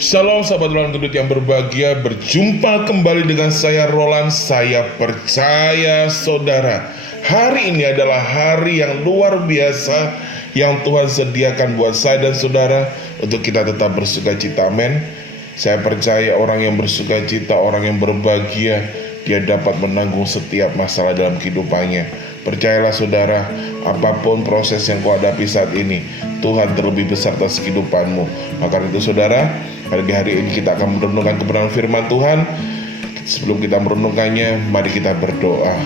Shalom sahabat Roland Kudus yang berbahagia, berjumpa kembali dengan saya Roland. Saya percaya saudara, hari ini adalah hari yang luar biasa yang Tuhan sediakan buat saya dan saudara untuk kita tetap bersuka cita, amin. Saya percaya orang yang bersuka cita, orang yang berbahagia, dia dapat menanggung setiap masalah dalam kehidupannya. Percayalah saudara, apapun proses yang kau hadapi saat ini, Tuhan terlebih besar atas kehidupanmu. Maka itu saudara, pada hari ini kita akan merenungkan kebenaran firman Tuhan. Sebelum kita merenungkannya, mari kita berdoa.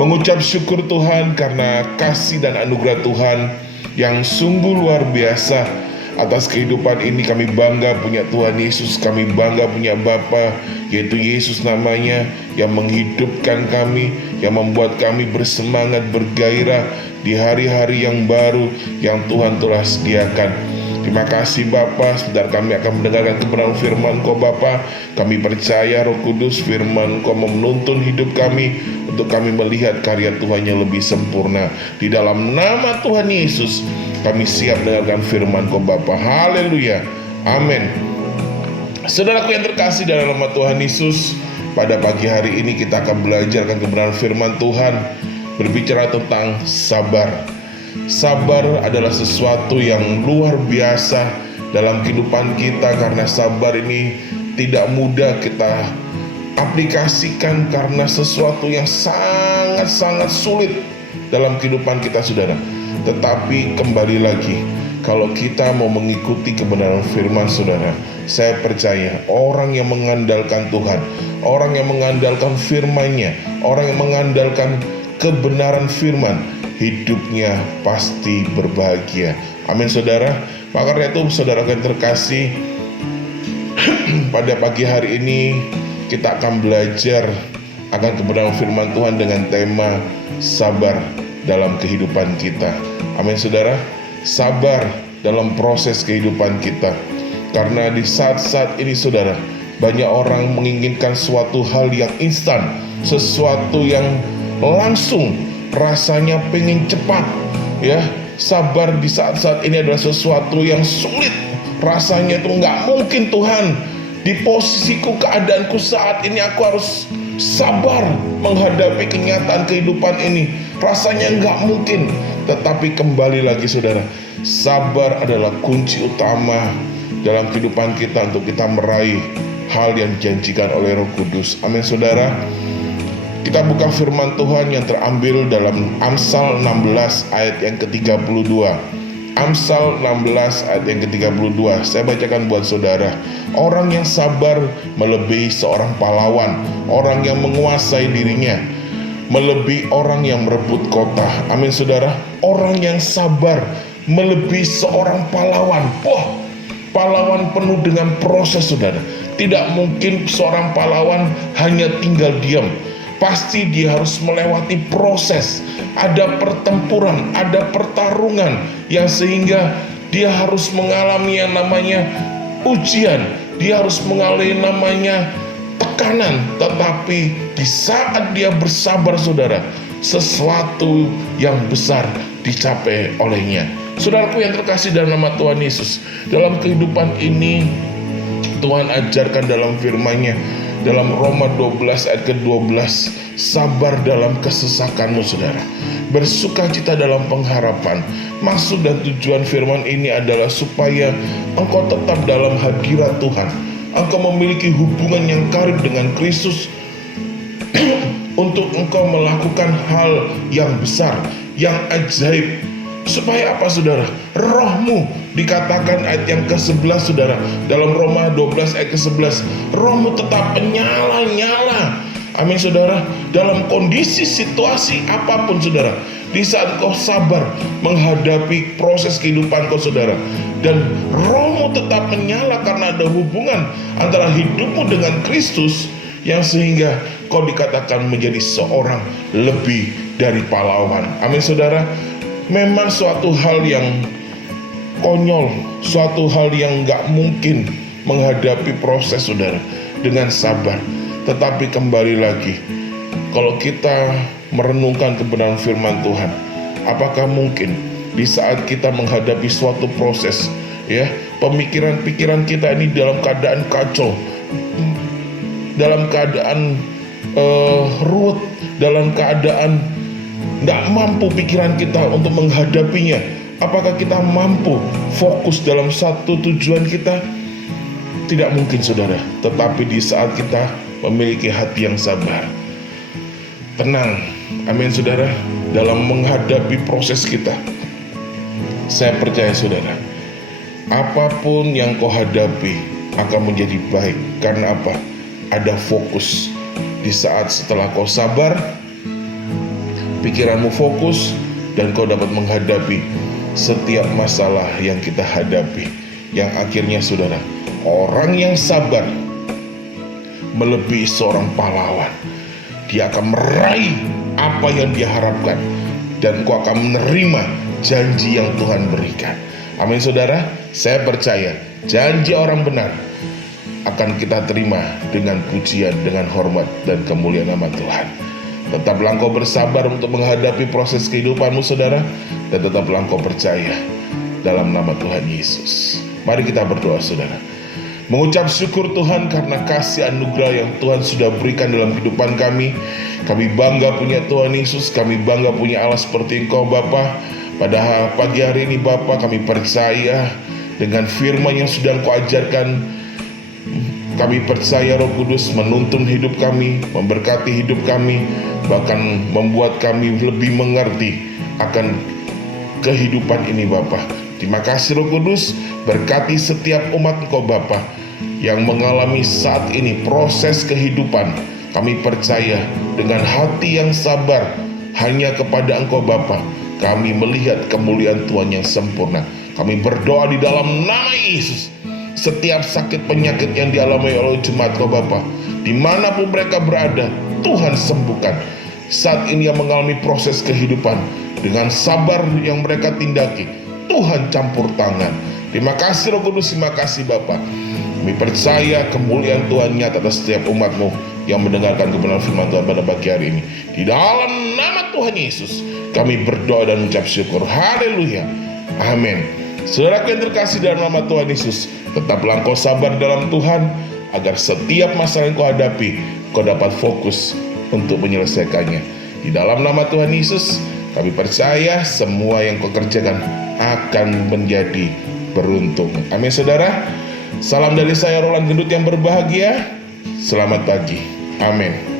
Mengucap syukur Tuhan karena kasih dan anugerah Tuhan yang sungguh luar biasa. Atas kehidupan ini kami bangga punya Tuhan Yesus. Kami bangga punya Bapa, yaitu Yesus namanya, yang menghidupkan kami, yang membuat kami bersemangat, bergairah di hari-hari yang baru yang Tuhan telah sediakan. Terima kasih Bapa. Sebentar kami akan mendengarkan kebenaran firman-Kau Bapa. Kami percaya Roh Kudus, firman-Kau menuntun hidup kami untuk kami melihat karya Tuhan yang lebih sempurna. Di dalam nama Tuhan Yesus kami siap mendengarkan firman-Kau Bapa. Haleluya, amin. Saudaraku yang terkasih dalam nama Tuhan Yesus, pada pagi hari ini kita akan belajarkan kebenaran firman Tuhan, berbicara tentang sabar. Sabar adalah sesuatu yang luar biasa dalam kehidupan kita, karena sabar ini tidak mudah kita aplikasikan karena sesuatu yang sangat-sangat sulit dalam kehidupan kita saudara. Tetapi kembali lagi, kalau kita mau mengikuti kebenaran firman saudara, saya percaya orang yang mengandalkan Tuhan, orang yang mengandalkan firman-Nya, orang yang mengandalkan kebenaran firman, hidupnya pasti berbahagia. Amin saudara. Maka karena itu saudara yang terkasih, pada pagi hari ini kita akan belajar akan kebenaran firman Tuhan dengan tema sabar dalam kehidupan kita. Amin saudara. Sabar dalam proses kehidupan kita. Karena di saat-saat ini saudara, banyak orang menginginkan suatu hal yang instan, sesuatu yang langsung, rasanya pengen cepat. Ya, sabar di saat-saat ini adalah sesuatu yang sulit. Rasanya tuh nggak mungkin Tuhan, di posisiku, keadaanku saat ini aku harus sabar menghadapi kenyataan kehidupan ini. Rasanya nggak mungkin. Tetapi kembali lagi saudara, sabar adalah kunci utama dalam kehidupan kita untuk kita meraih hal yang dijanjikan oleh Roh Kudus. Amin saudara. Kita buka firman Tuhan yang terambil dalam Amsal 16 ayat yang ke-32. Amsal 16 ayat yang ke-32. Saya bacakan buat saudara. Orang yang sabar melebihi seorang pahlawan, orang yang menguasai dirinya melebihi orang yang merebut kota. Amin saudara. Orang yang sabar melebihi seorang pahlawan. Wah, pahlawan penuh dengan proses saudara. Tidak mungkin seorang pahlawan hanya tinggal diam. Pasti dia harus melewati proses. Ada pertempuran, ada pertarungan, yang sehingga dia harus mengalami yang namanya ujian. Dia harus mengalami namanya tekanan. Tetapi di saat dia bersabar saudara, sesuatu yang besar dicapai olehnya. Saudaraku yang terkasih dalam nama Tuhan Yesus, dalam kehidupan ini Tuhan ajarkan dalam firman-Nya dalam Roma 12 ayat ke-12, sabar dalam kesesakanmu saudara, bersukacita dalam pengharapan. Maksud dan tujuan firman ini adalah supaya engkau tetap dalam hadirat Tuhan, engkau memiliki hubungan yang karib dengan Kristus untuk engkau melakukan hal yang besar, yang ajaib. Supaya apa saudara? Rohmu, dikatakan ayat yang ke-11 saudara, dalam Roma 12 ayat ke-11, rohmu tetap menyala-nyala. Amin saudara. Dalam kondisi situasi apapun saudara, di saat kau sabar menghadapi proses kehidupan kau saudara, dan rohmu tetap menyala karena ada hubungan antara hidupmu dengan Kristus, yang sehingga kau dikatakan menjadi seorang lebih dari pahlawan. Amin saudara. Memang suatu hal yang konyol, suatu hal yang gak mungkin menghadapi proses saudara dengan sabar. Tetapi kembali lagi, kalau kita merenungkan kebenaran firman Tuhan, apakah mungkin di saat kita menghadapi suatu proses, ya, pemikiran-pikiran kita ini dalam keadaan kacau, dalam keadaan ruwet, dalam keadaan nggak mampu pikiran kita untuk menghadapinya, apakah kita mampu fokus dalam satu tujuan kita? Tidak mungkin, saudara. Tetapi di saat kita memiliki hati yang sabar, tenang, amin saudara, dalam menghadapi proses kita, saya percaya saudara, apapun yang kau hadapi akan menjadi baik. Karena apa? Ada fokus. Di saat setelah kau sabar, pikiranmu fokus, dan kau dapat menghadapi setiap masalah yang kita hadapi. Yang akhirnya saudara, orang yang sabar melebihi seorang pahlawan. Dia akan meraih apa yang dia harapkan, dan kau akan menerima janji yang Tuhan berikan. Amin saudara. Saya percaya janji orang benar akan kita terima dengan pujian, dengan hormat dan kemuliaan nama Tuhan. Tetaplah engkau bersabar untuk menghadapi proses kehidupanmu saudara, dan tetaplah engkau percaya dalam nama Tuhan Yesus. Mari kita berdoa saudara, mengucap syukur Tuhan karena kasih anugerah yang Tuhan sudah berikan dalam kehidupan kami. Kami bangga punya Tuhan Yesus, kami bangga punya Allah seperti Engkau Bapa. Pada pagi hari ini Bapa, kami percaya dengan firman yang sudah Engkau ajarkan. Kami percaya Roh Kudus menuntun hidup kami, memberkati hidup kami, bahkan membuat kami lebih mengerti akan kehidupan ini Bapa. Terima kasih Roh Kudus, berkati setiap umat Engkau Bapa yang mengalami saat ini proses kehidupan. Kami percaya dengan hati yang sabar hanya kepada Engkau Bapa, kami melihat kemuliaan Tuhan yang sempurna. Kami berdoa di dalam nama Yesus, setiap sakit penyakit yang dialami oleh jemaat Kau Bapa, dimanapun mereka berada, Tuhan sembuhkan. Saat ini yang mengalami proses kehidupan, dengan sabar yang mereka tindaki, Tuhan campur tangan. Terima kasih Roh Kudus, terima kasih Bapa. Kami percaya kemuliaan Tuhan nyata atas setiap umat-Mu yang mendengarkan kebenaran firman Tuhan pada pagi hari ini. Di dalam nama Tuhan Yesus kami berdoa dan mengucap syukur. Haleluya, amin. Saudaraku yang terkasih dalam nama Tuhan Yesus, tetaplah engkau sabar dalam Tuhan, agar setiap masalah yang kau hadapi, kau dapat fokus untuk menyelesaikannya. Di dalam nama Tuhan Yesus kami percaya semua yang kau kerjakan akan menjadi beruntung. Amin saudara. Salam dari saya Roland Gendut yang berbahagia. Selamat pagi. Amin.